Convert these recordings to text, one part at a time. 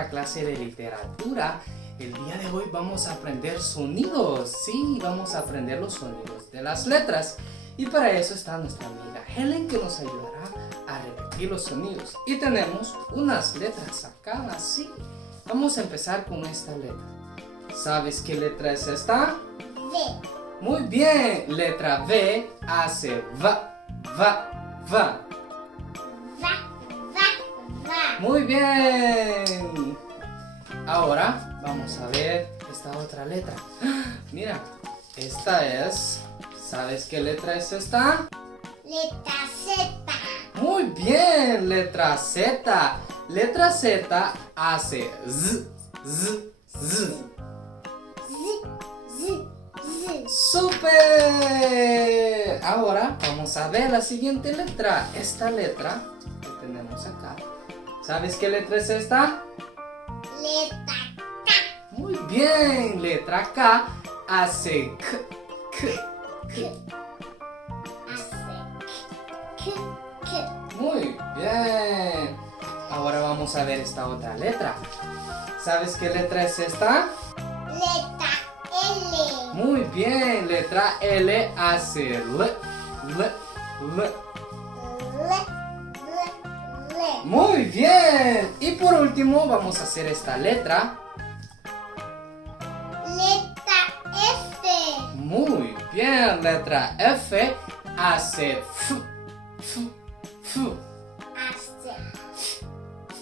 la clase de literatura. El día de hoy vamos a aprender sonidos. Sí, vamos a aprender los sonidos de las letras. Y para eso está nuestra amiga Helen, que nos ayudará a repetir los sonidos. Y tenemos unas letras acá, así. Vamos a empezar con esta letra. ¿Sabes qué letra es esta? V. Muy bien, letra V hace va, va, va. Va, va, va. Muy bien. Ahora vamos a ver esta otra letra. Mira, esta es... ¿Sabes qué letra es esta? Letra Z. Muy bien, letra Z. Letra Z hace z, z, z. Z, Z, Z. ¡Súper! Ahora vamos a ver la siguiente letra. Esta letra que tenemos acá. ¿Sabes qué letra es esta? Letra K. Muy bien, letra K hace k, k, k. K, K. Muy bien. Ahora vamos a ver esta otra letra. ¿Sabes qué letra es esta? Letra L. Muy bien, letra L hace l, l, l. L. Muy bien. Y por último vamos a hacer esta letra. Letra F. Muy bien, letra F hace f, f, f. Hace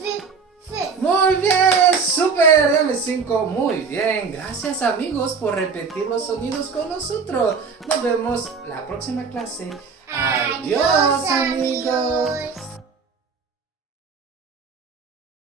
F, F. Muy bien, super M5, muy bien. Gracias amigos por repetir los sonidos con nosotros. Nos vemos la próxima clase. Adiós Adiós, amigos.